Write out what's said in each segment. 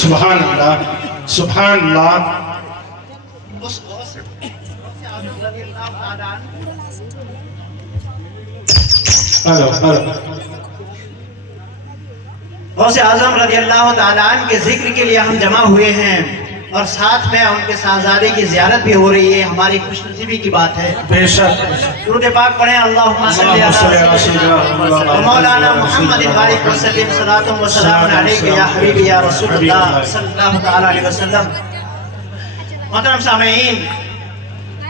سبحان اللہ سبحان اللہ. اس غوث اعظم رضی اللہ تعالیٰ عنہ غوث اعظم رضی اللہ تعالیٰ عنہ کے ذکر کے لیے ہم جمع ہوئے ہیں اور ساتھ میں ان کے صاحبزادے کی زیارت بھی ہو رہی ہے. ہماری خوش نصیبی کی بات ہے. بے شک. درود پاک پڑھیں. اللہم صلی علی سیدنا مولانا محمد بارک وسلم صلاۃ و سلام علیک یا حبیبی یا رسول اللہ صلی اللہ تعالی علیہ وسلم. محترم سامعین،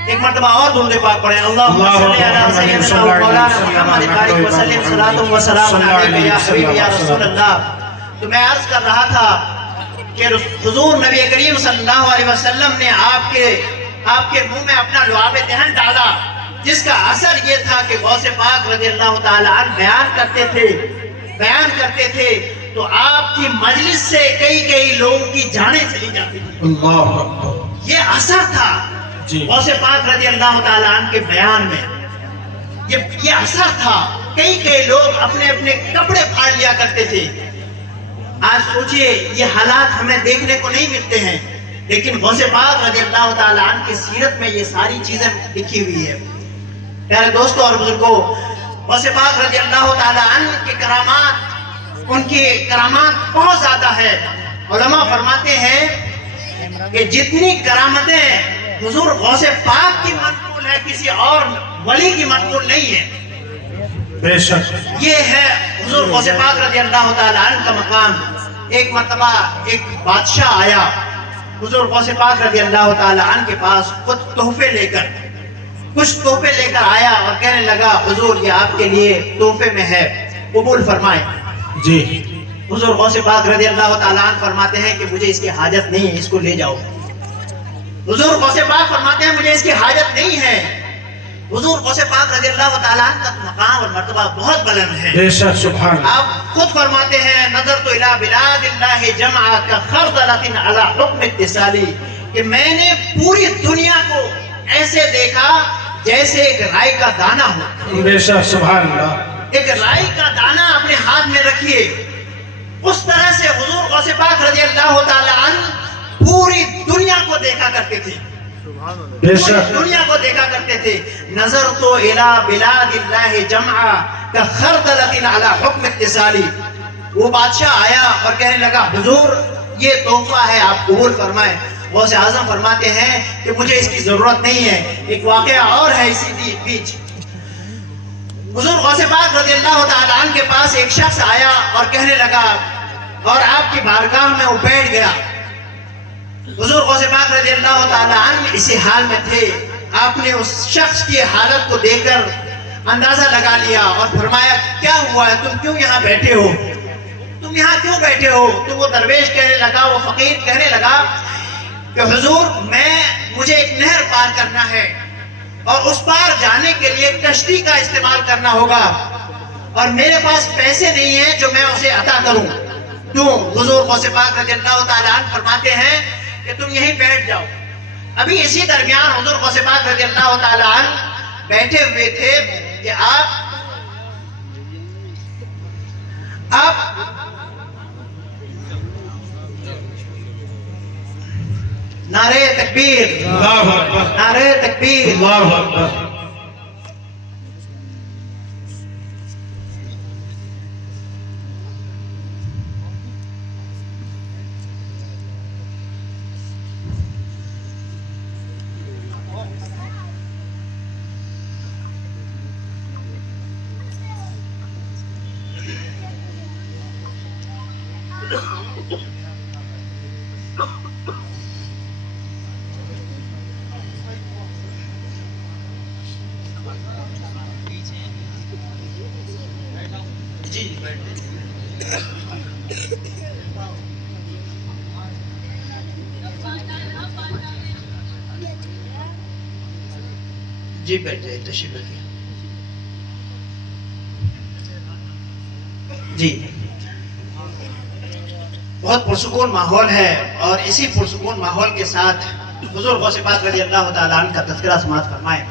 ایک مرتبہ اور درود پاک پڑھیں. اللہم صلی علی سیدنا مولانا محمد بارک وسلم صلاۃ و سلام علیک یا حبیبی یا رسول اللہ. تو میں عرض کر رہا تھا کہ حضور نبی کریم صلی اللہ علیہ وسلم نے آپ کے منہ میں اپنا لعاب دہن ڈالا، جس کا اثر یہ تھا کہ غوث پاک رضی اللہ تعالیٰ عنہ بیان کرتے تھے تو آپ کی مجلس سے کئی لوگوں کی جانیں چلی جاتی تھی. اللہ اکبر. یہ اثر تھا غوث پاک رضی اللہ تعالیٰ عنہ کے بیان میں. یہ اثر تھا. کئی لوگ اپنے کپڑے پھاڑ لیا کرتے تھے. آج سوچئے یہ حالات ہمیں دیکھنے کو نہیں ملتے ہیں، لیکن غوث پاک رضی اللہ تعالیٰ عنہ کی سیرت میں یہ ساری چیزیں لکھی ہوئی ہے. پیارے دوستوں اور بزرگوں، غوث پاک رضی اللہ تعالیٰ عنہ کے ان کی کرامات بہت زیادہ ہے. علماء فرماتے ہیں کہ جتنی کرامتیں حضور غوث پاک کی منقول ہے، کسی اور ولی کی منقول نہیں ہے. بے شک. یہ ہے حضور غوث پاک رضی اللہ تعالیٰ عنہ کا مقام. ایک مرتبہ ایک بادشاہ آیا حضور غوث پاک رضی اللہ تعالیٰ عنہ کے پاس کچھ تحفے لے کر آیا اور کہنے لگا حضور یہ آپ کے لیے تحفے میں ہے، قبول فرمائیں. جی. حضور غوث پاک رضی اللہ تعالیٰ عنہ فرماتے ہیں کہ مجھے اس کی حاجت نہیں ہے، اس کو لے جاؤ. حضور غوث پاک فرماتے ہیں مجھے اس کی حاجت نہیں ہے. حضور غوث پاک رضی اللہ تعالیٰ عنہ کا مقام اور مرتبہ بہت بلند ہے. بے شک. سبحان اللہ. آپ خود فرماتے ہیں نظرت الی بلاد اللہ جمعا کخردلۃ علی حکم اتصالی، کہ میں نے پوری دنیا کو ایسے دیکھا جیسے ایک رائی کا دانہ ہو. بے شک. سبحان اللہ. ایک رائی کا دانہ اپنے ہاتھ میں رکھیے، اس طرح سے حضور غوث پاک رضی اللہ تعالیٰ عنہ پوری دنیا کو دیکھا کرتے تھے. بے شک. دنیا کو دیکھا کرتے تھے. نظر تو الی بلاد اللہ جمعا کخردلۃ علی حکم اتصالی. وہ بادشاہ آیا اور کہنے لگا حضور یہ تحفہ ہے، آپ قبول فرمائیں. غوث اعظم فرماتے ہیں کہ مجھے اس کی ضرورت نہیں ہے. ایک واقعہ اور ہے اسی بیچ. حضور غوث پاک رضی اللہ تعالیٰ عنہ کے پاس ایک شخص آیا اور کہنے لگا اور آپ کی بارگاہ میں وہ بیٹھ گیا. حضور غوث پاک رضی اللہ تعالیٰ عنہ اسی حال میں تھے. آپ نے اس شخص کی حالت کو دیکھ کر اندازہ لگا لیا اور فرمایا کیا ہوا ہے، تم کیوں یہاں بیٹھے ہو؟ تو وہ درویش کہنے لگا، وہ فقیر کہنے لگا کہ حضور مجھے ایک نہر پار کرنا ہے اور اس پار جانے کے لیے کشتی کا استعمال کرنا ہوگا اور میرے پاس پیسے نہیں ہیں جو میں اسے عطا کروں. کیوں؟ حضور غوث پاک رضی اللہ تعالیٰ عنہ فرماتے ہیں کہ تم یہیں بیٹھ جاؤ. ابھی اسی درمیان حضور غوث پاک رضی اللہ تعالیٰ عنہ بیٹھے ہوئے تھے کہ آپ نعرہ تکبیر، اللہ اکبر. نعرہ تکبیر. اللہ اکبر. جی بیٹھ جائے، تشریف رکھیے. جی بہت پرسکون ماحول ہے اور اسی پرسکون ماحول کے ساتھ حضور غوث پاک رضی اللہ تعالیٰ عنہ کا تذکرہ سماعت فرمائیں.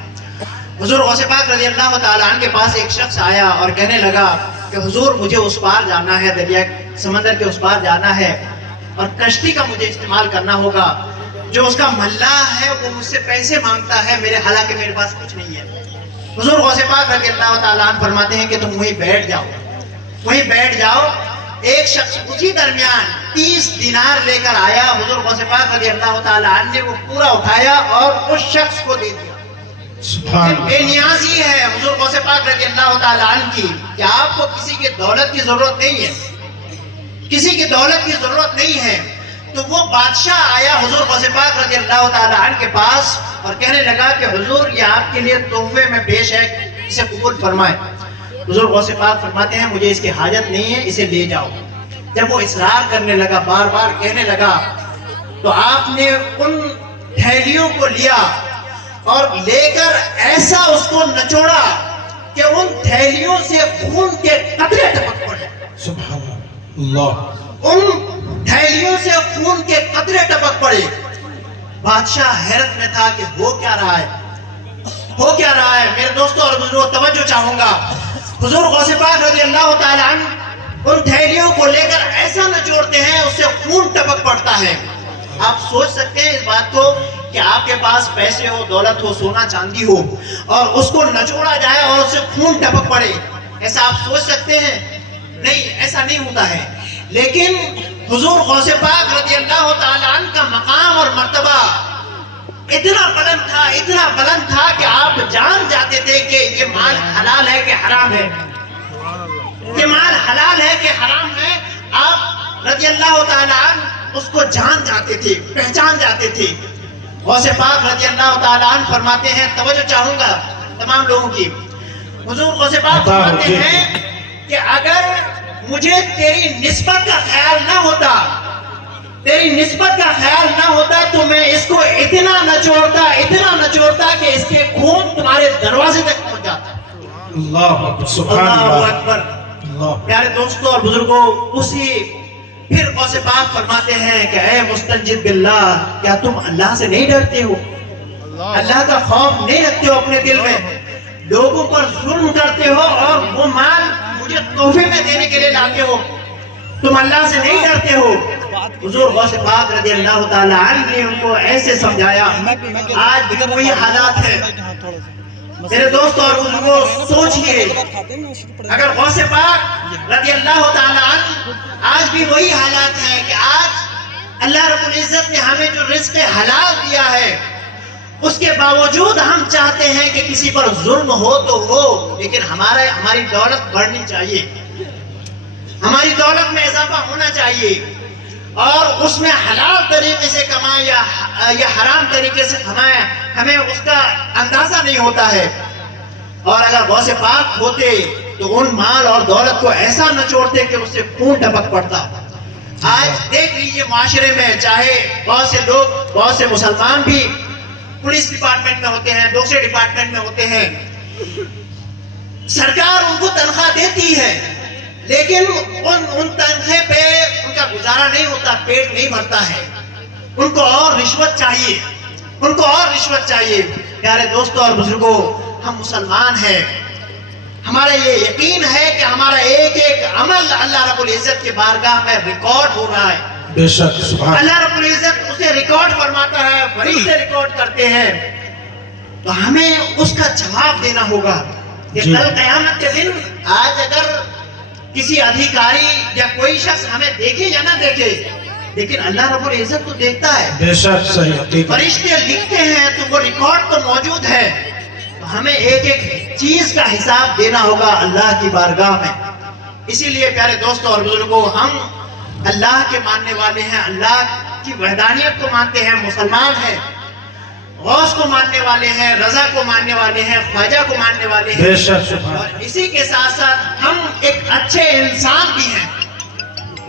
حضور غوث پاک رضی اللہ تعالیٰ عنہ کے پاس ایک شخص آیا اور کہنے لگا کہ حضور مجھے اس پار جانا ہے، دریا سمندر کے اس پار جانا ہے اور کشتی کا مجھے استعمال کرنا ہوگا. جو اس کا ملاح ہے وہ مجھ سے پیسے مانگتا ہے، حالانکہ میرے پاس کچھ نہیں ہے. حضور غوث پاک رضی اللہ تعالیٰ عنہ فرماتے ہیں کہ تم وہیں بیٹھ جاؤ، وہیں بیٹھ جاؤ. ایک شخص اسی درمیان 30 دینار لے کر آیا. حضور غوث پاک رضی اللہ تعالیٰ عنہ نے وہ پورا اٹھایا اور اس شخص کو دے دیا. سبحان بے نیازی ہے حضور غوث پاک رضی اللہ تعالیٰ عنہ کی کہ آپ کو کسی کی دولت کی ضرورت نہیں ہے، کسی کی دولت کی ضرورت نہیں ہے. تو وہ بادشاہ آیا حضور غوث پاک رضی اللہ تعالیٰ عنہ کے پاس اور کہنے لگا کہ حضور یہ آپ کے لیے تحفے میں پیش ہے، اسے قبول فرمائے. حضور غوث پاک فرماتے ہیں مجھے اس کی حاجت نہیں ہے، اسے لے جاؤ. جب وہ اصرار کرنے لگا، بار بار کہنے لگا، تو آپ نے ان تھیلیوں کو لیا اور لے کر ایسا اس کو نچوڑا کہ ان تھیلیوں سے خون کے قطرے ٹپک پڑے. سبحان اللہ. ان تھیلیوں سے خون کے قطرے ٹپک پڑے. بادشاہ حیرت میں تھا کہ ہو کیا رہا ہے، ہو کیا رہا ہے. میرے دوستوں اور بزرگوں توجہ چاہوں گا. حضور غوث پاک رضی اللہ تعالیٰ عنہ ان تھیلیوں کو لے کر ایسا نچوڑتے ہیں اس سے خون ٹپک پڑتا ہے. آپ سوچ سکتے ہیں اس بات کو کہ آپ کے پاس پیسے ہو، دولت ہو، سونا چاندی ہو اور اس کو نچوڑا جائے اور اس سے خون ٹپک پڑے. ایسا آپ سوچ سکتے ہیں؟ نہیں، ایسا نہیں ہوتا ہے. لیکن حضور غوث پاک رضی اللہ تعالیٰ عنہ کا مقام اور مرتبہ اتنا بلند تھا، اتنا بلند تھا کہ آپ جان جاتے تھے کہ یہ مال حلال ہے کہ حرام ہے، یہ مال حلال ہے کہ حرام ہے. آپ رضی اللہ تعالیٰ عنہ اس کو جان جاتے تھے، پہچان جاتے تھے. غوث پاک رضی اللہ تعالیٰ عنہ فرماتے ہیں، توجہ چاہوں گا تمام لوگوں کی. حضور غوث پاک فرماتے ہیں کہ اگر مجھے تیری نسبت کا خیال نہ ہوتا، تیری نسبت کا خیال نہ ہوتا تو میں اس کو اتنا نچوڑتا کہ اس کے خون تمہارے دروازے تک پہنچ جاتا. اللہ سبحان اللہ اللہ. اکبر. اللہ. پیارے دوستوں اور بزرگوں، پھر غوث پاک فرماتے ہیں کہ اے مستنجد باللہ، کیا تم اللہ سے نہیں ڈرتے ہو؟ اللہ کا خوف نہیں رکھتے ہو اپنے دل میں؟ لوگوں پر ظلم کرتے ہو اور وہ مال مجھے تحفے میں دینے کے لیے لاتے ہو. تم اللہ سے نہیں ڈرتے ہو؟ حضور غوث پاک رضی اللہ تعالیٰ عنہ نے ان کو ایسے سمجھایا. آج بھی وہی حالات ہے میرے دوستوں اور بزرگوں. سوچئے اگر غوث پاک رضی اللہ تعالیٰ عنہ، آج بھی وہی حالات ہے کہ آج اللہ رب العزت نے ہمیں جو رزق حلال دیا ہے اس کے باوجود ہم چاہتے ہیں کہ کسی پر ظلم ہو تو ہو، لیکن ہماری دولت بڑھنی چاہیے، ہماری دولت میں اضافہ ہونا چاہیے اور اس میں حلال طریقے سے کمائیں یا حرام طریقے سے کمائیں، ہمیں اس کا اندازہ نہیں ہوتا ہے. اور اگر غوث پاک ہوتے تو ان مال اور دولت کو ایسا نچوڑتے کہ اس سے خون ٹپک پڑتا. آج دیکھ لیجئے معاشرے میں چاہے بہت سے لوگ، بہت سے مسلمان بھی پولیس ڈپارٹمنٹ میں ہوتے ہیں، دوسرے ڈپارٹمنٹ میں ہوتے ہیں، سرکار ان کو تنخواہ دیتی ہے لیکن ان تنخواہ پہ ان کا گزارا نہیں ہوتا، پیٹ نہیں بھرتا ہے. ان کو اور رشوت چاہیے، ان کو اور رشوت چاہیے. پیارے دوستوں اور بزرگوں، ہم مسلمان ہیں، ہمارا یہ یقین ہے کہ ہمارا ایک ایک عمل اللہ رب العزت کے بارگاہ میں ریکارڈ ہو رہا ہے. بے شک سبحان اللہ رب العزت اسے ریکارڈ فرماتا ہے، فرشتے ریکارڈ کرتے ہیں. تو ہمیں اس کا جواب دینا ہوگا کہ کل قیامت کے دن آج اگر کسی ادھیکاری یا کوئی شخص ہمیں دیکھے یا نہ دیکھے، لیکن اللہ رب العزت تو دیکھتا ہے، بے شک صحیح حقیقت. فرشتے لکھتے ہیں تو وہ ریکارڈ تو موجود ہے. تو ہمیں ایک ایک چیز کا حساب دینا ہوگا اللہ کی بارگاہ میں. اسی لیے پیارے دوستوں اور بزرگوں، ہم اللہ کے ماننے والے ہیں، اللہ کی وحدانیت کو مانتے ہیں، مسلمان ہیں، غوث کو ماننے والے ہیں، رضا کو ماننے والے ہیں، خواجہ کو ماننے والے ہیں. بے شک سبحان. اور اسی کے ساتھ ساتھ ہم ایک اچھے انسان بھی ہیں.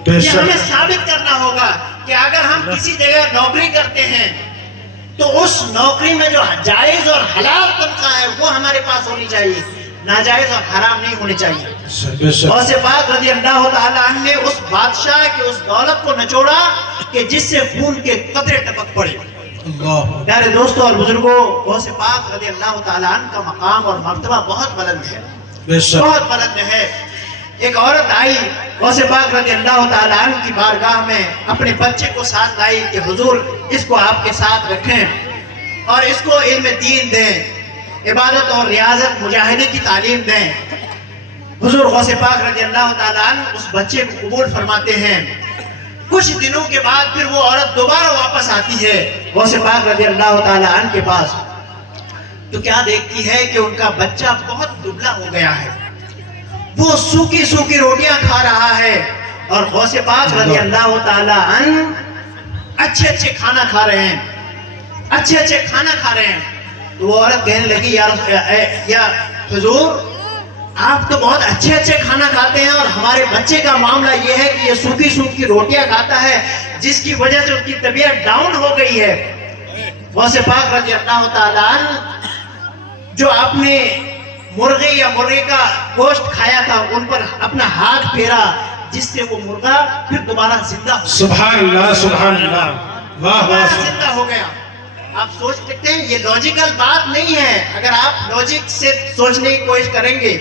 بے یہ شک ہمیں ثابت کرنا ہوگا کہ اگر ہم کسی جگہ نوکری کرتے ہیں تو اس نوکری میں جو جائز اور حلال تنخواہ ہے وہ ہمارے پاس ہونی چاہیے، ناجائز اور حرام نہیں ہونے چاہیے. بے شک. غوث پاک رضی اللہ تعالیٰ عنہ نے اس بادشاہ کی اس دولت کو نچوڑا کہ جس سے خون کے قطرے ٹپک پڑے. اللہ. پیارے دوستوں اور بزرگوں، غوث پاک رضی اللہ تعالیٰ عنہ کا مقام اور مرتبہ بہت بلند ہے، بے شک. بہت بلند ہے. ایک عورت آئی غوث پاک رضی اللہ تعالیٰ عنہ کی بارگاہ میں، اپنے بچے کو ساتھ لائی کہ حضور اس کو آپ کے ساتھ رکھیں اور اس کو علم دین دیں، عبادت اور ریاضت مجاہدے کی تعلیم دیں۔ حضور غوث پاک رضی اللہ تعالیٰ عنہ اس بچے کو قبول فرماتے ہیں۔ کچھ دنوں کے بعد پھر وہ عورت دوبارہ واپس آتی ہے غوث پاک رضی اللہ تعالیٰ عنہ کے پاس، تو کیا دیکھتی ہے کہ ان کا بچہ بہت دبلا ہو گیا ہے، وہ سوکھی سوکھی روٹیاں کھا رہا ہے، اور غوث پاک رضی اللہ تعالیٰ عنہ اچھے اچھے کھانا کھا رہے ہیں، اچھے اچھے کھانا کھا رہے ہیں۔ تو وہ عورت کہنے لگی یا حضور آپ تو بہت اچھے اچھے کھانا کھاتے ہیں، اور ہمارے بچے کا معاملہ یہ ہے کہ یہ سوکھی سوکھی روٹیاں کھاتا ہے، جس کی وجہ سے اس کی طبیعت ڈاؤن ہو گئی ہے۔ غوث پاک رضی اللہ تعالیٰ عنہ جو آپ نے مرغی یا مرغے کا گوشت کھایا تھا ان پر اپنا ہاتھ پھیرا، جس سے وہ مرغا پھر دوبارہ زندہ ہو گیا، سبحان اللہ سبحان اللہ، واہ دوبارہ واہ، زندہ ہو گیا۔ آپ سوچ سکتے ہیں یہ لاجیکل بات نہیں ہے، اگر آپ لاجک سے سوچنے کی کوشش کریں گے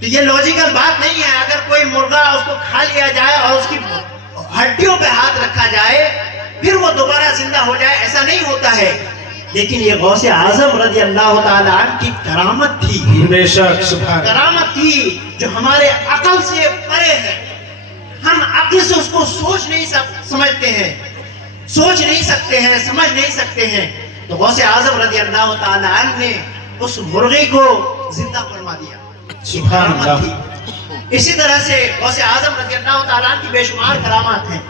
تو یہ لاجیکل بات نہیں ہے۔ اگر کوئی مرغا اس کو کھا لیا جائے اور اس کی ہڈیوں پہ ہاتھ رکھا جائے پھر وہ دوبارہ زندہ ہو جائے، ایسا نہیں ہوتا ہے، لیکن یہ غوث اعظم رضی اللہ تعالیٰ عنہ کی کرامت تھی، بے شک سبحان اللہ، کرامت تھی جو ہمارے عقل سے پرے ہے۔ ہم عقل سے اس کو سوچ نہیں سمجھتے ہیں، سوچ نہیں سکتے ہیں، سمجھ نہیں سکتے ہیں۔ تو غوث اعظم رضی اللہ تعالیٰ عنہ نے اس مرغی کو زندہ فرما دیا، یہ سبحان کرامت اللہ۔ تھی۔ اسی طرح سے غوث اعظم رضی اللہ تعالیٰ عنہ کی بے شمار کرامات ہیں۔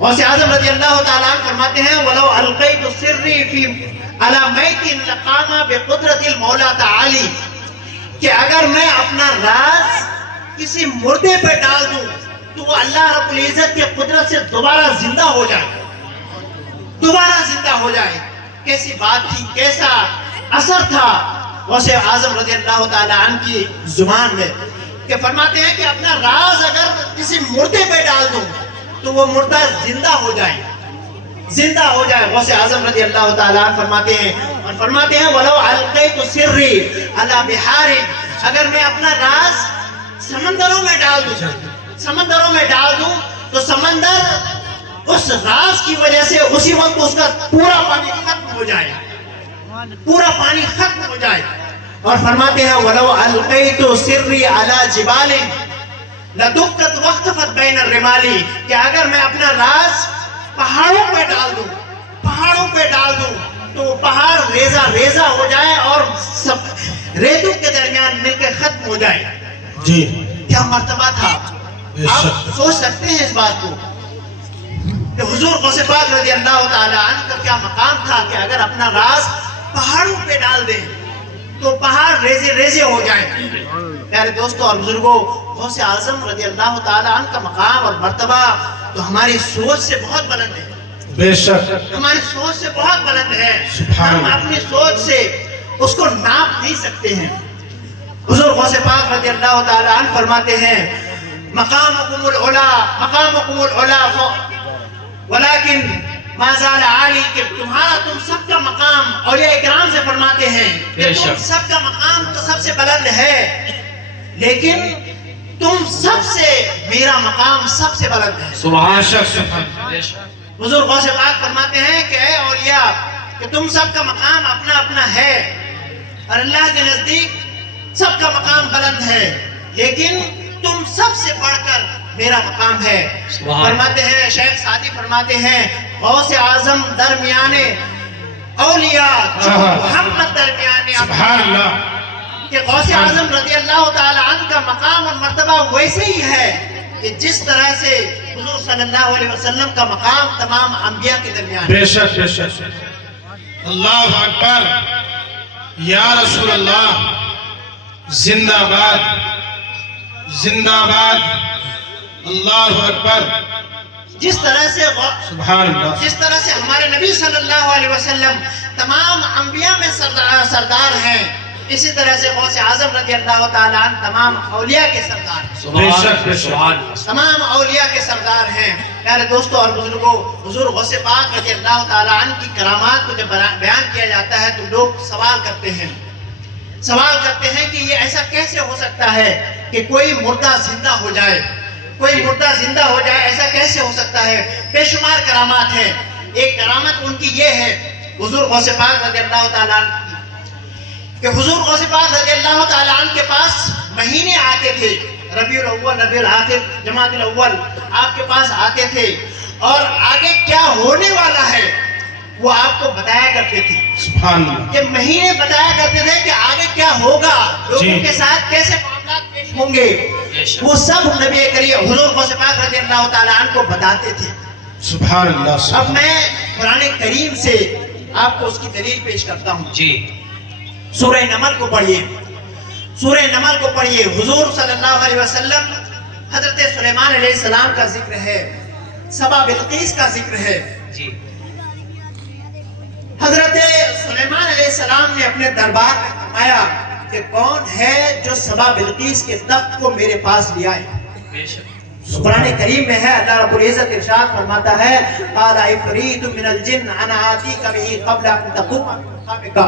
غوث اعظم رضی اللہ تعالیٰ عنہ فرماتے ہیں وَلَوْ أَلْقَيْتُ سِرِّي فِي عَلَى مَيْتٍ لَقَامَ بِقُدْرَةِ الْمَوْلَى تَعَالِي، کہ اگر میں اپنا راز کسی مردے پہ ڈال دوں تو وہ اللہ رب العزت کی قدرت سے دوبارہ زندہ ہو جائے، دوبارہ زندہ ہو جائے۔ کیسی بات تھی، کیسا اثر تھا غوث اعظم رضی اللہ تعالیٰ عنہ کی زبان میں، کہ فرماتے ہیں کہ اپنا راز اگر کسی مردے پہ ڈال دوں تو وہ مردہ زندہ ہو جائے، زندہ ہو جائے۔ غوث اعظم رضی اللہ تعالیٰ عنہ فرماتے ہیں وَلَوْ أَلْقَيْتُ سِرِّي عَلَى بِحَارٍ، اگر میں اپنا راز سمندروں میں ڈال دوں، سمندروں میں ڈال دوں تو سمندر اس راز کی وجہ سے اسی وقت اس کا پورا پانی ختم ہو جائے، پورا پانی ختم ہو جائے۔ اور فرماتے ہیں وَلَوْ أَلْقَيْتُ سِرِّي عَلَى جِبَالٍ لَدُقَّتْ وَاخْتَفَتْ بَيْنَ الرِّمَالِ، کہ اگر میں اپنا راز پہاڑوں پہ ڈال دوں، پہاڑوں پہ ڈال دوں تو پہاڑ ریزہ ریزہ ہو جائے اور سب ریتوں کے درمیان مل کے ختم ہو جائے۔ جی کیا مرتبہ تھا، بے آپ شک، سوچ سکتے ہیں اس بات کو کہ حضور غوث پاک رضی اللہ تعالیٰ عنہ کا کیا مقام تھا کہ اگر اپنا راز پہاڑوں پہ ڈال دیں تو پہاڑ ریزے ریزے ہو جائے۔ پیارے دوستو اور بزرگوں، غوث اعظم رضی اللہ تعالیٰ عنہ کا مقام اور مرتبہ تو ہماری سوچ سے بہت بلند ہے، بے شک، ہماری سوچ سے بہت بلند ہے، سبحان ہم اللہ۔ اپنی سوچ سے اس کو ناپ نہیں سکتے ہیں۔ حضور غوث پاک رضی اللہ تعالیٰ عنہ فرماتے ہیں مقامکم العلا، مقامکم العلا ولیکن ما زال عالی، کہ تم سب کا مقام، اولیاء اکرام سے فرماتے ہیں کہ تم سب کا مقام تو سب سے بلند ہے، لیکن تم سب سے میرا مقام سب سے بلند ہے۔ بے شک سبحان حضور غوث پاک فرماتے ہیں کہ اے اولیاء کہ تم سب کا مقام اپنا اپنا ہے اور اللہ کے نزدیک سب کا مقام بلند ہے، لیکن تم سب سے بڑھ کر میرا مقام ہے۔ فرماتے ہیں شیخ سعدی فرماتے ہیں غوث اعظم درمیانے اولیاء محمد درمیانے سبحان اللہ، کہ غوث اعظم رضی اللہ تعالی عنہ کا مقام اور مرتبہ ویسے ہی ہے کہ جس طرح سے حضور صلی اللہ علیہ وسلم کا مقام تمام انبیاء کے درمیان ہے۔ بے شک بے شک، اللہ اکبر، یا رسول اللہ، زندہ باد، زندہ باد، اللہ اکبر، جس طرح سے سبحان اللہ، جس طرح سے ہمارے نبی صلی اللہ علیہ وسلم تمام انبیاء میں سردار ہیں، اسی طرح سے غوث اعظم رضی اللہ تعالیٰ عنہ تمام اولیاء کے سردار ہیں، بے شک بے شک، تمام اولیاء کے سردار ہیں۔ پیارے دوستو اور بزرگوں، حضور غوث پاک رضی اللہ تعالیٰ عنہ کی کرامات کو جب بیان کیا جاتا ہے تو لوگ سوال کرتے ہیں سوال کرتے ہیں کہ یہ ایسا کیسے ہو سکتا ہے کہ کوئی مردہ زندہ ہو جائے، کوئی مردہ زندہ ہو جائے، ایسا کیسے ہو سکتا ہے؟ بے شمار کرامات ہیں۔ ایک کرامت ان کی یہ ہے حضور غوث پاک رضی اللہ تعالیٰ عنہ کہ حضور غوث پاک رضی اللہ تعالیٰ عنہ کے پاس مہینے آتے تھے، ربیع الاول، ربیع الآخر، جمادی الاول آپ کے پاس آتے تھے اور آگے کیا ہونے والا ہے وہ آپ کو بتایا کرتے تھے۔ سبحان اللہ۔ کہ مہینے بتایا کرتے تھے کہ آگے کیا ہوگا، لوگوں جی۔ کے ساتھ کیسے معاملات پیش ہوں گے، وہ سب نبی کریم حضور غوث پاک رضی اللہ تعالیٰ عنہ کو بتاتے تھے۔ سبحان اللہ۔ اب میں قرآن کریم سے آپ کو اس کی دلیل پیش کرتا ہوں۔ جی سورہ نمل کو پڑھیے، سورہ نمل کو پڑھیے۔ حضور صلی اللہ علیہ وسلم حضرت سلیمان علیہ السلام کا ذکر ہے، سبا بلقیس کا ذکر ہے۔ جی حضرت سلیمان علیہ السلام نے اپنے دربار میں فرمایا کہ کون ہے جو سبا بلقیس کے تخت کو میرے پاس لے آئے۔ بے شک۔ قرآن کریم میں ہے، اللہ رب العزت ارشاد فرماتا ہے قال عفریت من الجن انا آتیک بہ قبل ان تقوم من مقامک،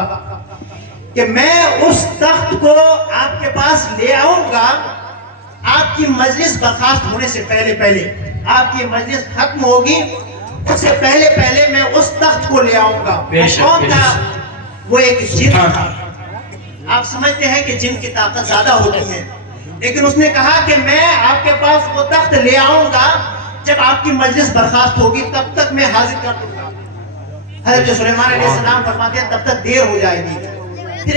کہ میں اس تخت کو آپ کے پاس لے آؤں گا آپ کی مجلس برخاست ہونے سے پہلے پہلے، آپ کی مجلس ختم ہوگی اس سے پہلے پہلے میں اس تخت کو لے آؤں گا۔ بے شک، کون بے تھا؟ شک۔ وہ ایک جن تھا۔ آپ سمجھتے ہیں کہ جن کی طاقت زیادہ ہوتی ہے، لیکن اس نے کہا کہ میں آپ کے پاس وہ تخت لے آؤں گا جب آپ کی مجلس برخاست ہوگی، تب تک میں حاضر کر دوں گا۔ حضرت سلیمان علیہ السلام فرماتے ہیں تب تک دیر ہو جائے گی۔ پھر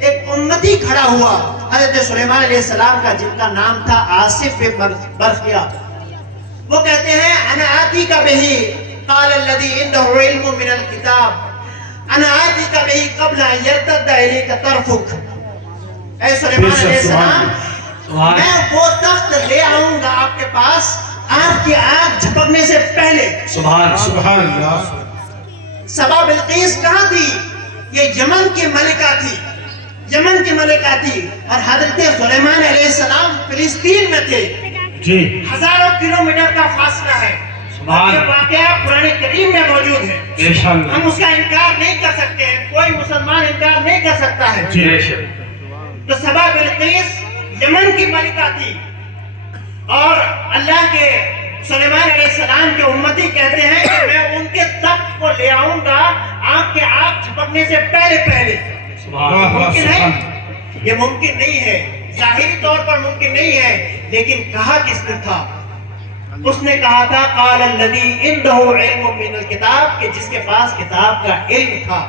ایک امتی کھڑا ہوا حضرت سلیمان علیہ السلام کا، جن کا نام تھا آصف بن برخیہ۔ وہ کہتے ہیں انا آتیک بہ قال الذی عنده علم من الکتاب انا آتیک بہ قبل ان یرتد الیک طرفک۔ اے سلیمان علیہ السلام، میں وہ تخت لے آؤں گا آپ کے پاس آپ کی آنکھ جھپکنے سے پہلے۔ سبحان اللہ۔ سبا بلقیس کہاں تھی؟ یہ یمن کی ملکہ تھی، یمن کی ملکہ تھی، اور حضرت سلیمان علیہ السلام فلسطین میں تھے۔ جی ہزاروں کلومیٹر کا فاصلہ ہے۔ یہ واقعہ قرآن کریم میں موجود ہے، بے شک۔ ہم اس کا انکار نہیں کر سکتے ہیں، کوئی مسلمان انکار نہیں کر سکتا ہے۔ جی بے شک۔ تو سبا بلقیس یمن کی ملکہ تھی، اور اللہ کے سلیمان علیہ السلام کے امتی کہتے ہیں کہ میں ان کے تخت کو لے آؤں گا آپ کے آنکھ جھپکنے سے پہلے پہلے۔ ممکن ہے؟ یہ ممکن نہیں ہے، ظاہری طور پر ممکن نہیں ہے، لیکن کہا کس نے تھا؟ اس نے کہا تھا قال الذی عنده علم من الکتاب، کہ جس کے پاس کتاب کا علم تھا۔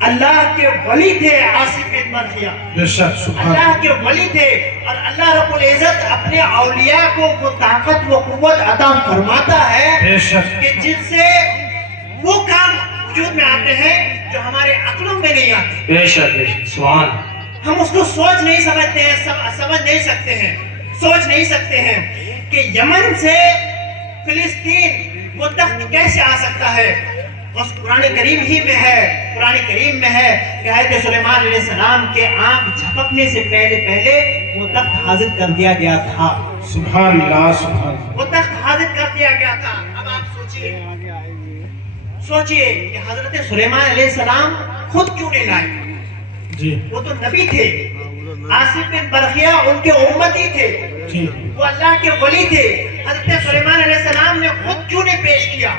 اللہ کے ولی تھے آصف بن برخیہ، بے شک۔ سبحان اللہ کے ولی تھے، اور اللہ رب العزت اپنے اولیاء کو وہ طاقت و قوت عطا فرماتا ہے بے شک۔ کہ جن سے وہ کام وجود میں آتے ہیں جو ہمارے عقلوں میں نہیں آتے۔ بے شک بے شک۔ سبحان۔ ہم اس کو سوچ نہیں سمجھتے ہیں، سمجھ نہیں سکتے ہیں، سوچ نہیں سکتے ہیں کہ یمن سے فلسطین وہ تخت کیسے آ سکتا ہے۔ اس قرآن کریم ہی میں ہے، قرآن کریم میں ہے کہ حضرت سلیمان علیہ السلام کے آنکھ جھپکنے سے پہلے پہلے وہ تخت حاضر کر دیا گیا تھا۔ سبحان اللہ۔ سبحان۔ وہ تخت حاضر کر دیا گیا تھا۔ اب آپ سوچئے کہ حضرت سلیمان علیہ السلام خود کیوں نہیں لائے؟ جی وہ تو نبی تھے، آصف بن برخیہ ان کے امتی تھے، جی وہ اللہ کے ولی تھے۔ حضرت سلیمان علیہ السلام نے خود کیوں نہیں پیش کیا،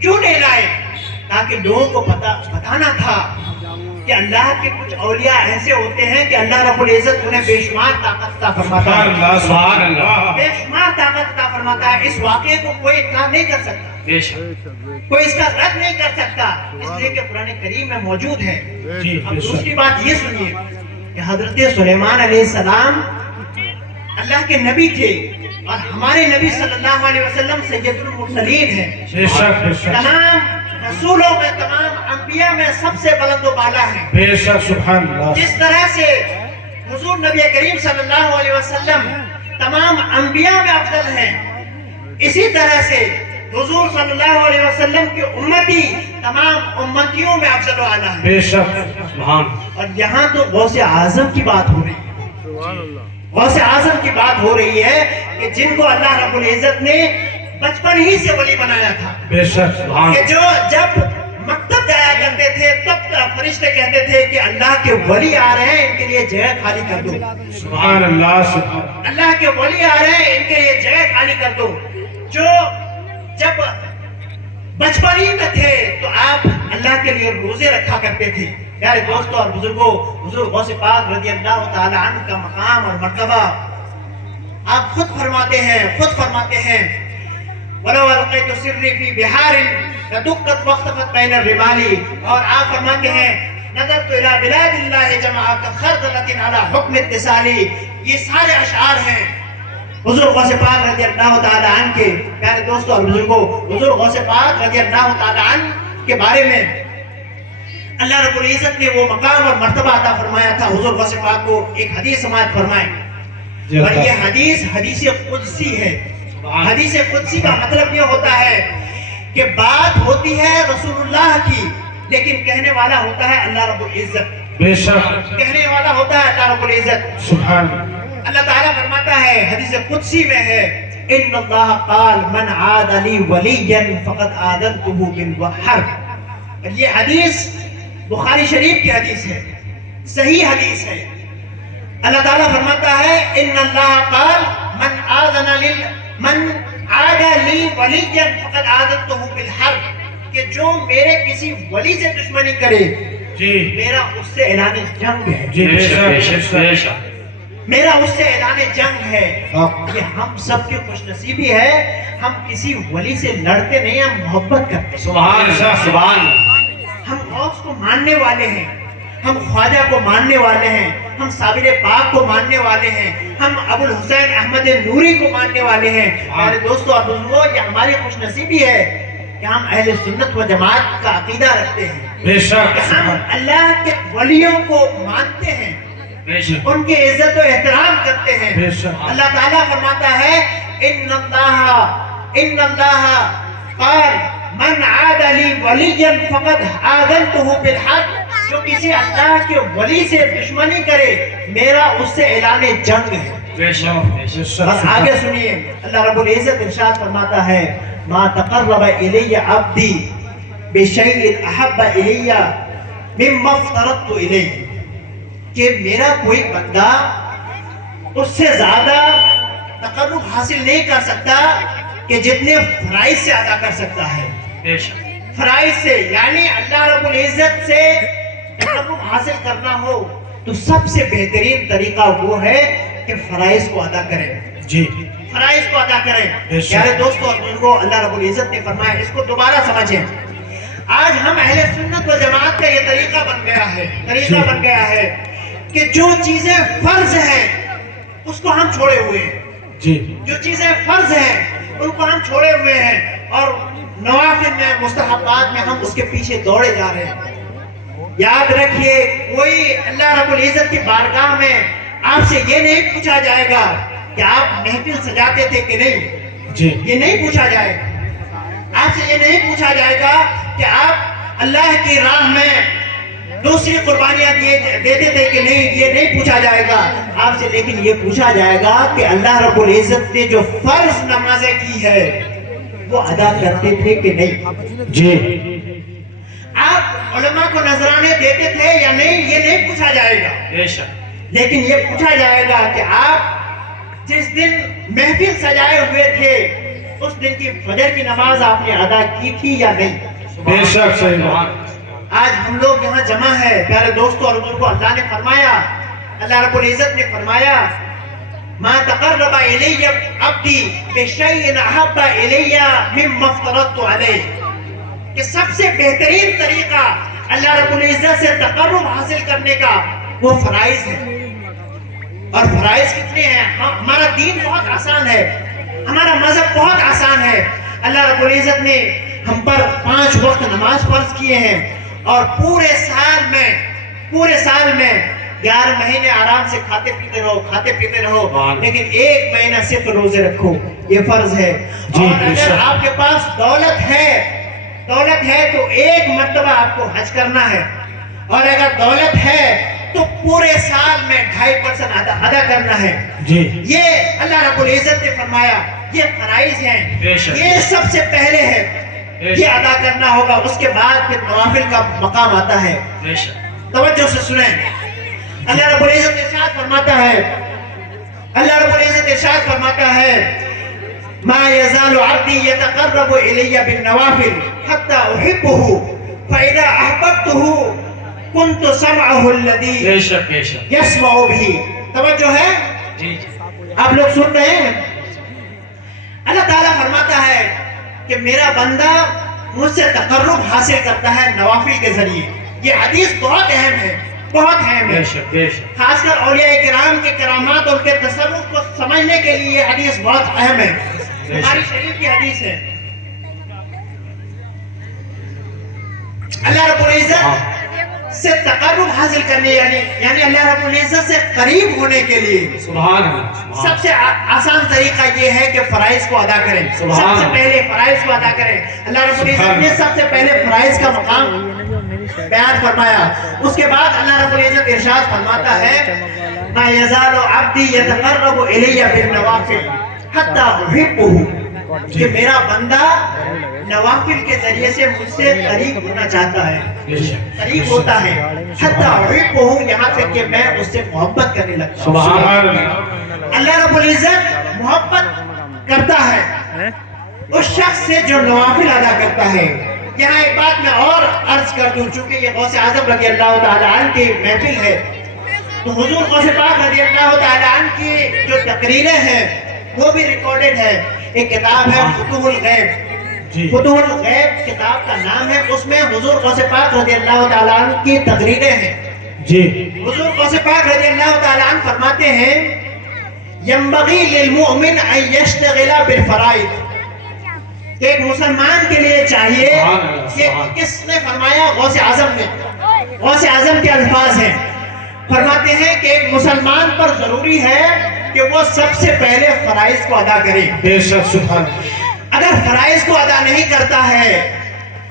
کیوں نہیں لائے؟ تاکہ لوگوں کو بتانا تھا کہ اللہ کے کچھ اولیاء ایسے ہوتے ہیں کہ اللہ رب العزت انہیں بے شمار طاقت عطا فرماتا سبحان ہے، اللہ۔ سبحان اللہ۔ بے شمار طاقت عطا فرماتا ہے۔ اس واقعے کو کوئی انکار نہیں کر سکتا، بے شک۔ کوئی اس کا رد نہیں کر سکتا، اس لیے کہ قرآن کریم میں موجود ہے۔ جی اب بے دوسری شک۔ بات یہ سنیے کہ حضرت سلیمان علیہ السلام اللہ کے نبی تھے، اور ہمارے نبی صلی اللہ علیہ وسلم سید المرسلین ہیں۔ بے شک بے شک۔ تمام رسولوں میں، تمام انبیاء میں سب سے بلند و بالا ہیں۔ بے شک۔ سبحان اللہ۔ جس طرح سے حضور نبی کریم صلی اللہ علیہ وسلم تمام انبیاء میں افضل ہیں، اسی طرح سے حضور صلی اللہ علیہ وسلم کی امتی تمام امتیوں میں افضل و اعلیٰ ہیں۔ بے شک۔ سبحان۔ اور یہاں تو غوث اعظم کی بات ہو رہی ہے، غوث اعظم کی بات ہو رہی ہے کہ جن کو اللہ رب العزت نے بچپن ہی سے ولی بنایا تھا، بے شک۔ سبحان۔ کہ جو جب مکتب جایا کرتے تھے تب فرشتے کہتے تھے کہ اللہ کے ولی آ رہے ہیں، ان کے لیے جگہ خالی کر دو. سبحان اللہ سبحان اللہ کے ولی آ رہے ہیں، ان کے لیے جگہ خالی کر دو. جو جب بچپن ہی میں تھے تو آپ اللہ کے لیے روزے رکھا کرتے تھے. پیارے دوستوں اور بزرگوں، حضور غوث پاک رضی اللہ تعالی عنہ کا مقام اور مرتبہ آپ خود فرماتے ہیں وَلَوْ أَلْقَيْتُ سِرِّي فِي بِحَارٍ لَدُقَّتْ وَاخْتَفَتْ بَيْنَ الرِّمَالِ. اور آپ فرماتے ہیں نَظَرْتُ إِلَى بِلَادِ اللَّهِ جَمْعًا كَخَرْدَلَةٍ عَلَى حُكْمِ اتصالی. یہ سارے اشعار ہیں حضور غوث پاک رضی اللہ تعالی عنہ کے. پیارے دوستوں اور بزرگوں، حضور غوث پاک رضی اللہ تعالی عنہ کے بارے میں اللہ رب العزت نے وہ مقام اور مرتبہ عطا فرمایا تھا. حضور غوث پاک کو ایک حدیث سماعت فرمائیں، اور یہ حدیث قدسی ہے. حدیث قدسی کا مطلب یہ ہوتا ہے کہ بات ہوتی ہے رسول اللہ کی، لیکن کہنے والا ہوتا ہے اللہ رب العزت. بے شک کہنے والا ہوتا ہے اللہ رب العزت. سبحان اللہ تعالیٰ فرماتا ہے حدیث قدسی میں ہے ان اللہ قال من عاد لی ولیا فقد آذنته بالحرب. یہ حدیث بخاری شریف کی حدیث ہے، صحیح حدیث ہے. اللہ تعالیٰ فرماتا ہے ان اللہ قال من عاد لی ولیا فقد آذنته بالحرب، کہ جو میرے کسی ولی سے دشمنی کرے جی میرا اس سے اعلان جنگ ہے. جی بے شک میرا اس سے اعلان جنگ ہے. یہ ہم سب کی خوش نصیبی ہے، ہم کسی ولی سے لڑتے نہیں، ہم محبت کرتے ہیں. سبحان سبحان ہم غوث کو ماننے والے ہیں، ہم خواجہ کو ماننے والے ہیں، ہم صابر پاک کو ماننے والے ہیں، ہم ابو الحسین احمد نوری کو ماننے والے ہیں. میرے دوستوں اور بزرگوں، یہ ہماری خوش نصیبی ہے کہ ہم اہل سنت و جماعت کا عقیدہ رکھتے ہیں، بے شک کہ ہم اللہ کے ولیوں کو مانتے ہیں، ان کی عزت و احترام کرتے ہیں. بے شک اللہ تعالیٰ فرماتا ہے ان اللہ قال من عاد لی ولیا فقد آذنته بالحق. جو کسی اللہ کے ولی سے دشمنی کرے میرا اس سے اعلان جنگ ہے. بے شک اور آگے سنیے اللہ رب العزت ارشاد فرماتا ہے ما تقرب الی عبدی بشیء احب الی مما افترضت الیہ. کہ میرا کوئی بندہ اس سے زیادہ تقرب حاصل نہیں کر سکتا کہ جتنے فرائض سے ادا کر سکتا ہے. فرائض سے یعنی اللہ رب العزت سے تقرب حاصل کرنا ہو تو سب سے بہترین طریقہ وہ ہے کہ فرائض کو ادا کریں. جی فرائض کو ادا کریں. بے شک. پیارے دوستوں اور بزرگوں، اللہ رب العزت نے فرمایا، اس کو دوبارہ سمجھیں. آج ہم اہل سنت و جماعت کا یہ طریقہ بن گیا ہے کہ جو چیزیں فرض ہیں اس کو ہم چھوڑے ہوئے ہیں. جی جو چیزیں فرض ہیں ان کو ہم چھوڑے ہوئے ہیں، اور نوافل میں مستحبات میں ہم اس کے پیچھے دوڑے جا رہے ہیں. یاد رکھیے کوئی اللہ رب العزت کی بارگاہ میں آپ سے یہ نہیں پوچھا جائے گا کہ آپ محفل سجاتے تھے کہ نہیں. جی یہ نہیں پوچھا جائے گا. آپ سے یہ نہیں پوچھا جائے گا کہ آپ اللہ کی راہ میں دوسری قربانیاں دیتے تھے کہ نہیں. یہ نہیں پوچھا جائے گا آپ سے، لیکن یہ پوچھا جائے گا کہ اللہ رب العزت نے جو فرض نمازیں کی ہے وہ ادا کرتے تھے کہ نہیں. جی آپ علماء کو نذرانے دیتے تھے یا نہیں، یہ نہیں پوچھا جائے گا. لیکن یہ پوچھا جائے گا کہ آپ جس دن محفل سجائے ہوئے تھے اس دن کی فجر کی نماز آپ نے ادا کی تھی یا نہیں. بے شک صحیح بات. آج ہم لوگ یہاں جمع ہے. پیارے دوستوں اور بزرگوں، اللہ نے فرمایا، اللہ رب العزت نے فرمایا ما تقرب الی عبدی بشیء احب الی مما افترضت علیہ. کہ سب سے بہترین طریقہ اللہ رب العزت سے تقرب حاصل کرنے کا وہ فرائض ہے. اور فرائض کتنے ہیں؟ ہمارا دین بہت آسان ہے، ہمارا مذہب بہت آسان ہے. اللہ رب العزت نے ہم پر 5 وقت نماز فرض کیے ہیں، اور پورے سال میں 11 مہینے آرام سے کھاتے پیتے رہو، لیکن 1 مہینہ صرف روزے رکھو، یہ فرض ہے. اور اگر آپ کے پاس دولت ہے تو 1 مرتبہ آپ کو حج کرنا ہے، اور اگر دولت ہے تو پورے سال میں 2.5% ادا کرنا ہے. جی یہ اللہ رب العزت نے فرمایا، یہ فرائض ہیں. یہ سب سے پہلے ہے. یہ ادا کرنا ہوگا، اس کے بعد پھر نوافل کا مقام آتا ہے۔ بے شک توجہ سے سنیں، اللہ رب العزت ارشاد فرماتا ہے، اللہ رب العزت ارشاد فرماتا ہے ما يزال عبدي يتقرب الي بالنوافل حتى احبه فاذا احببته كنت سمعه الذي بے شک بے شک يسمع به۔ توجہ ہے، جی جی آپ لوگ سن رہے ہیں؟ اللہ تعالیٰ فرماتا ہے کہ میرا بندہ مجھ سے تقرب حاصل کرتا ہے نوافل کے ذریعے۔ یہ حدیث بہت اہم ہے، بہت اہم ہے، بے شک بے شک خاص کر اولیاء کرام کے کرامات اور ان کے تصرف کو سمجھنے کے لیے یہ حدیث بہت اہم ہے۔ بخاری شریف کی حدیث ہے، اللہ رب العزت سے تقرب حاصل کرنے یعنی اللہ رب العزت سے قریب ہونے کے لیے سبحان اللہ سب سے آسان طریقہ یہ ہے کہ فرائض کو ادا کریں۔ سب سے پہلے فرائض کو ادا کریں۔ اللہ رب العزت نے سب سے پہلے فرائض کا مقام بیان فرمایا، اس کے بعد اللہ رب العزت ارشاد فرماتا ہے ما یزال عبدی یتقرب الی بالنوافل حتی احبہ، کہ میرا بندہ نوافل کے ذریعے سے مجھ سے قریب ہونا چاہتا ہے، بے شک قریب ہوتا ہے، حتی احبہ، یہاں تک کہ میں اس سے محبت کرنے لگتا ہوں۔ سبحان اللہ اللہ رب العزت محبت کرتا ہے اس شخص سے جو نوافل ادا کرتا ہے۔ یہاں ایک بات میں اور عرض کر دوں، چونکہ یہ غوث اعظم رضی اللہ تعالیٰ عنہ کی محفل ہے، تو حضور غوث پاک رضی اللہ تعالیٰ عنہ کی جو تقریریں ہیں وہ بھی ریکارڈڈ ہے۔ ایک کتاب ہے فتوح الغیب، جی فتوح الغیب کتاب کا نام ہے، اس میں حضور غوث پاک رضی اللہ تعالیٰ عنہ کی تقریریں ہیں۔ جی حضور غوث پاک رضی اللہ تعالیٰ عنہ فرماتے ہیں ينبغي للمؤمن ان يشتغل بالفرائض، کہ ایک مسلمان کے لیے چاہیے، یہ کس نے فرمایا؟ غوث اعظم نے، غوث اعظم کے الفاظ ہیں، فرماتے ہیں کہ ایک مسلمان پر ضروری ہے کہ وہ سب سے پہلے فرائض کو ادا کرے۔ بے شک سبحان اگر فرائض کو ادا نہیں کرتا ہے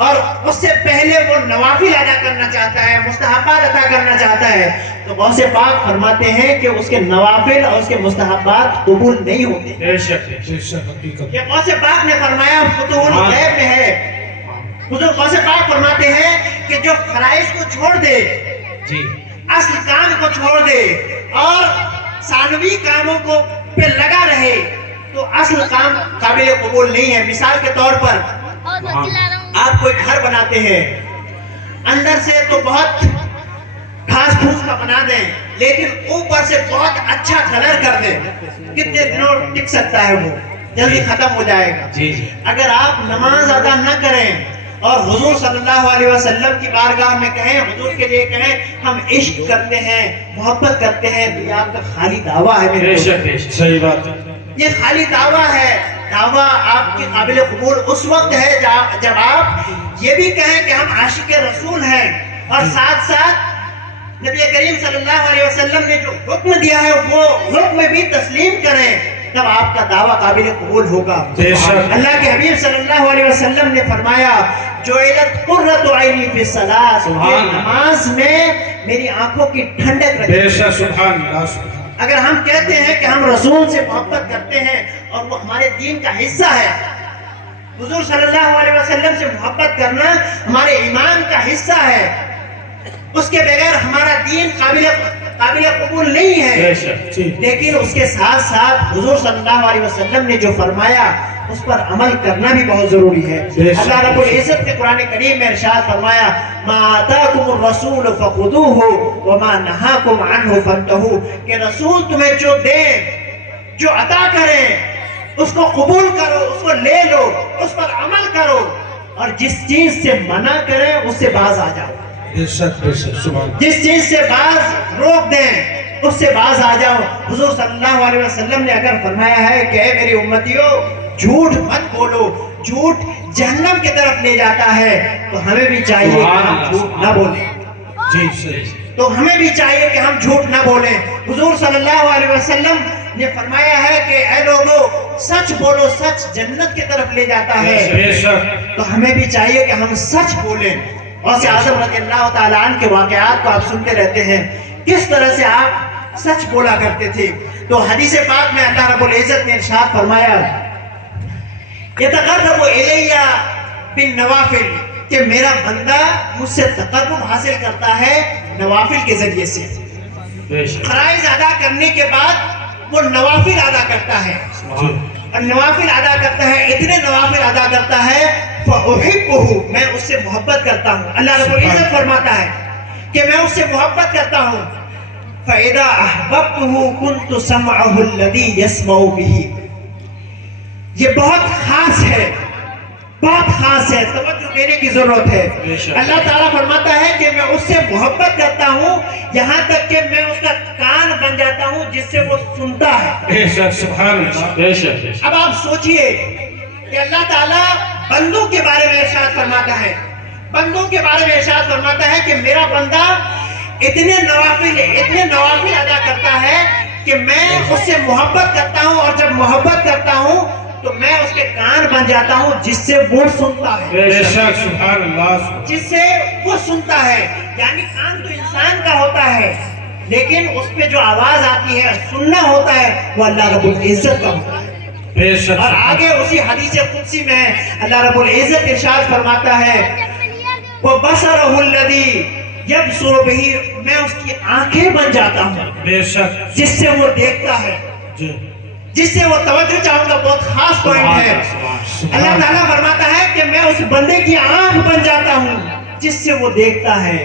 اور اس سے پہلے وہ نوافل ادا کرنا چاہتا ہے، مستحبات ادا کرنا چاہتا ہے، تو غوث پاک فرماتے ہیں کہ اس کے نوافل اور اس کے مستحبات قبول نہیں ہوتے۔ بے شک بے شک حقیقت یہ غوث پاک نے فرمایا، فتوح الغیب میں ہے۔ حضور غوث پاک فرماتے ہیں کہ جو فرائض کو چھوڑ دے، جی اصل کام کو چھوڑ دے اور ثانوی کاموں کو پہ لگا رہے، تو اصل کام قابل قبول نہیں ہے۔ مثال کے طور پر آپ کوئی گھر بناتے ہیں، اندر سے تو بہت گھاس پھوس کا بنا دیں، لیکن اوپر سے بہت اچھا کلر کر دیں، کتنے دنوں ٹک سکتا ہے؟ وہ جلدی ختم ہو جائے گا۔ جی جی اگر آپ نماز ادا نہ کریں اور حضور صلی اللہ علیہ وسلم کی بارگاہ میں کہیں، حضور کے لیے کہیں ہم عشق کرتے ہیں، محبت کرتے ہیں، تو یہ آپ کا خالی دعویٰ ہے میرے بے دوست۔ شک بے شک صحیح بات ہے یہ خالی دعویٰ ہے۔ دعویٰ آپ کی قابل قبول اس وقت ہے جب آپ یہ بھی کہیں کہ ہم عاشق رسول ہیں، اور ساتھ ساتھ نبی کریم صلی اللہ علیہ وسلم نے جو حکم دیا ہے وہ حکم بھی تسلیم کریں، تب آپ کا دعویٰ قابل قبول ہوگا۔ بے شک اللہ کے حبیب صلی اللہ علیہ وسلم نے فرمایا جعلت قرۃ عینی فی الصلاۃ، یہ نماز میں میری آنکھوں کی ٹھنڈک رہتی ہے۔ بے شک سبحان اللہ سبحان اگر ہم کہتے ہیں کہ ہم رسول سے محبت کرتے ہیں اور وہ ہمارے دین کا حصہ ہے، حضور صلی اللہ علیہ وسلم سے محبت کرنا ہمارے ایمان کا حصہ ہے، اس کے بغیر ہمارا دین قابل قبول نہیں بے ہے۔ شک جی لیکن اس کے ساتھ ساتھ حضور صلی اللہ علیہ وسلم نے جو فرمایا اس پر عمل کرنا بھی بہت ضروری ہے۔ اللہ رب العزت نے قرآن کریم میں ارشاد فرمایا ما آتاکم الرسول فخذوہ وما نہاکم عنہ فانتہوا، کہ رسول تمہیں جو دے، جو عطا کرے، اس کو قبول کرو، اس کو لے لو، اس پر عمل کرو، اور جس چیز سے منع کرے اس سے باز آ جاؤ۔ بے شک سبحان جس چیز سے باز روک دیں اس سے باز آ جاؤ۔ حضور صلی اللہ علیہ وسلم نے اگر فرمایا ہے کہ اے میری امتیوں جھوٹ مت بولو، جھوٹ جہنم کی طرف لے جاتا ہے، تو ہمیں بھی چاہیے کہ ہم جھوٹ نہ بولیں۔ جی صحیح تو ہمیں بھی چاہیے کہ ہم جھوٹ نہ بولیں۔ حضور صلی اللہ علیہ وسلم نے فرمایا ہے کہ اے لوگو سچ بولو، سچ جنت کی طرف لے جاتا ہے۔ بے شک تو ہمیں بھی چاہیے کہ ہم سچ بولیں۔ غوث اعظم رضی اللہ تعالیٰ عنہ کے واقعات کو آپ سنتے رہتے ہیں، کس طرح سے آپ سچ بولا کرتے تھے۔ تو حدیث پاک میں اللہ رب العزت نے ارشاد فرمایا یتقرب الی بالنوافل کہ میرا بندہ مجھ سے تقرب حاصل کرتا ہے نوافل کے ذریعے سے. بے شک فرائض ادا کرنے کے بعد وہ نوافل ادا کرتا ہے جی اور نوافل ادا کرتا ہے, اتنے نوافل ادا کرتا ہے فَأُحِبُّهُ میں اس سے محبت کرتا ہوں. اللہ رب العزت فرماتا ہے کہ میں اس سے محبت کرتا ہوں. فَإِذَا أَحْبَبْتُهُ كُنْتُ سَمْعَهُ الَّذِي يَسْمَعُ بِهِ. یہ بہت خاص ہے, بہت خاص ہے, توجہ دینے کی ضرورت ہے. اللہ تعالیٰ فرماتا ہے کہ میں اس سے محبت کرتا ہوں یہاں تک کہ میں اس کا کان بن جاتا ہوں جس سے وہ سنتا ہے. بے شک سبحان اللہ بے شک. اب آپ سوچئے کہ اللہ تعالیٰ بندوں کے بارے میں ارشاد فرماتا ہے, بندوں کے بارے میں ارشاد فرماتا ہے کہ میرا بندہ اتنے نوافل ادا کرتا ہے کہ میں اس سے محبت کرتا ہوں, اور جب محبت کرتا ہوں تو میں اس کے کان بن جاتا ہوں جس سے وہ سنتا ہے. بے شک سبحان اللہ. جس سے وہ سنتا ہے, یعنی کان تو انسان کا ہوتا ہے لیکن اس پہ جو آواز آتی ہے سننا ہوتا ہے وہ اللہ رب العزت کا ہوتا ہے. بے شک اور آگے اسی حدیث قدسی میں اللہ رب العزت ارشاد فرماتا ہے وَبَصَرَهُ الَّذِي يَبْصُرُ بِهِ میں اس کی آنکھیں بن جاتا ہوں بے شک جس سے وہ دیکھتا ہے, جی جس سے وہ توجہ چاہوں گا. بہت خاص پوائنٹ ہے. اللہ تعالیٰ فرماتا ہے کہ میں اس بندے کی آنکھ بن جاتا ہوں جس سے وہ دیکھتا ہے.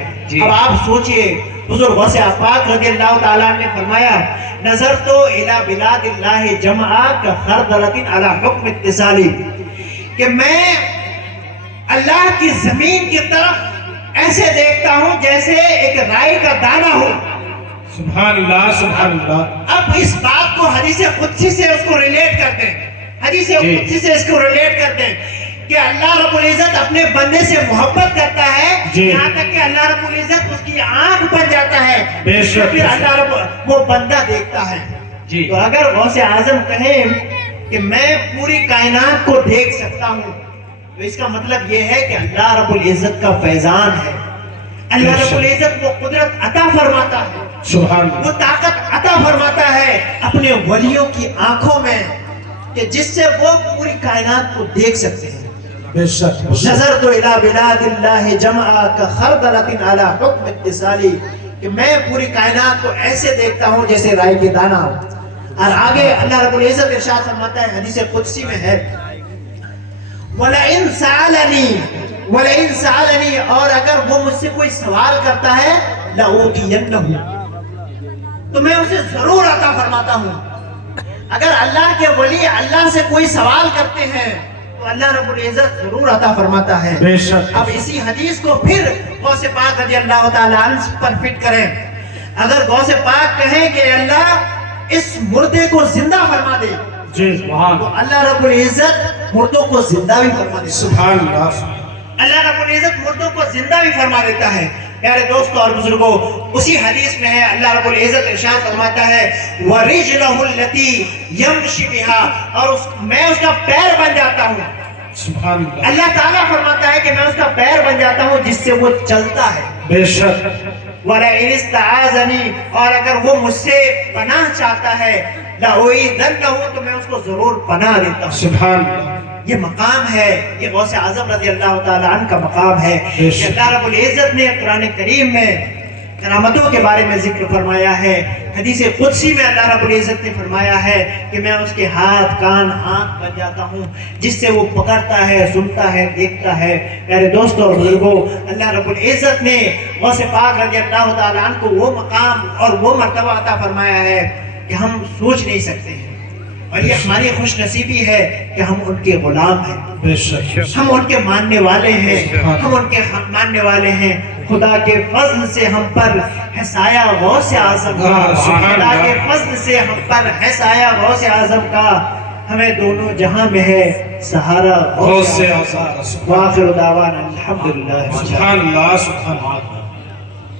اب آپ سوچئے حضور غوث پاک رضی اللہ تعالیٰ نے فرمایا نظر تو الى بلاد اللہ جمعہ کا خردلۃ علی حکم اتصالی کہ میں اللہ کی زمین کی طرف ایسے دیکھتا ہوں جیسے ایک رائی کا دانہ ہو. سبحان اللہ سبحان اللہ. اب اس بات کو حدیث قدسی سے اس کو ریلیٹ کرتے ہیں, حدیث قدسی سے اس کو ریلیٹ کرتے ہیں کہ اللہ رب العزت اپنے بندے سے محبت کرتا ہے یہاں تک کہ اللہ رب العزت اس کی آنکھ بن جاتا ہے, پھر اللہ رب وہ بندہ دیکھتا ہے. تو اگر غوث اعظم کہیں کہ میں پوری کائنات کو دیکھ سکتا ہوں تو اس کا مطلب یہ ہے کہ اللہ رب العزت کا فیضان ہے. اللہ رب العزت وہ قدرت عطا فرماتا ہے, سبحان اللہ, وہ طاقت عطا فرماتا ہے اپنے ولیوں کی آنکھوں میں کہ جس سے وہ پوری کائنات کو دیکھ سکتے ہیں. بے شک نظر تو الى بلاد اللہ جمعہ کا خردلۃ علی حکم اتصالی کہ میں پوری کائنات کو ایسے دیکھتا ہوں جیسے رائی کے دانہ ہو. اور آگے اللہ رب العزت ارشاد فرماتا ہے حدیث قدسی میں ہے وَلَئِن سَأَلَنِي اور اگر وہ مجھ سے کوئی سوال کرتا ہے لَأُوتِيَنَّهُ تو میں اسے ضرور عطا فرماتا ہوں. اگر اللہ کے ولی اللہ سے کوئی سوال کرتے ہیں تو اللہ رب العزت ضرور عطا فرماتا ہے. بے شک. اب اسی حدیث کو پھر غوث پاک رضی اللہ تعالیٰ عنہ پر فٹ کریں. اگر غوث پاک کہیں کہ اللہ اس مردے کو زندہ فرما دے جی تو اللہ رب العزت مردوں کو زندہ بھی فرما دیتا ہے. سبحان اللہ. اللہ رب العزت مردوں کو زندہ بھی فرما دیتا ہے. پیارے دوستو اور بزرگوں اسی حدیث میں ہے اللہ رب العزت ارشاد فرماتا ہے وَرِجْلَهُ الَّتِي يَمْشِ بِهَا اور میں اس کا پیر بن جاتا ہوں. سبحان اللہ. اللہ تعالیٰ فرماتا ہے کہ میں اس کا پیر بن جاتا ہوں جس سے وہ چلتا ہے. بے شک. وَلَئِنِ اسْتَعَاذَنِي اور اگر وہ مجھ سے پناہ چاہتا ہے لَأُعِيذَنَّهُ تو میں اس کو ضرور پناہ دیتا ہوں. سبحان اللہ. یہ مقام ہے, یہ غوث اعظم رضی اللہ تعالیٰ عنہ کا مقام ہے کہ اللہ رب العزت نے قرآن کریم میں کرامتوں کے بارے میں ذکر فرمایا ہے. حدیث قدسی میں اللہ رب العزت نے فرمایا ہے کہ میں اس کے ہاتھ کان آنکھ بن جاتا ہوں جس سے وہ پکڑتا ہے, سنتا ہے, دیکھتا ہے. میرے دوستوں اور بزرگوں اللہ رب العزت نے غوث پاک رضی اللہ تعالیٰ عنہ کو وہ مقام اور وہ مرتبہ عطا فرمایا ہے کہ ہم سوچ نہیں سکتے ہیں, اور یہ ہماری خوش نصیبی ہے کہ ہم ان کے غلام ہیں. بے شک. ہم ان کے ماننے والے ہیں, ہم ان کے ماننے والے ہیں. خدا کے فضل سے ہم پر ہے سایہ غوث اعظم کا, خدا کے فضل سے ہم پر ہے سایہ غوث اعظم کا. ہمیں دونوں جہاں میں ہے سہارا غوث اعظم. وآخر دعوانا الحمدللہ. سبحان اللہ سبحان اللہ.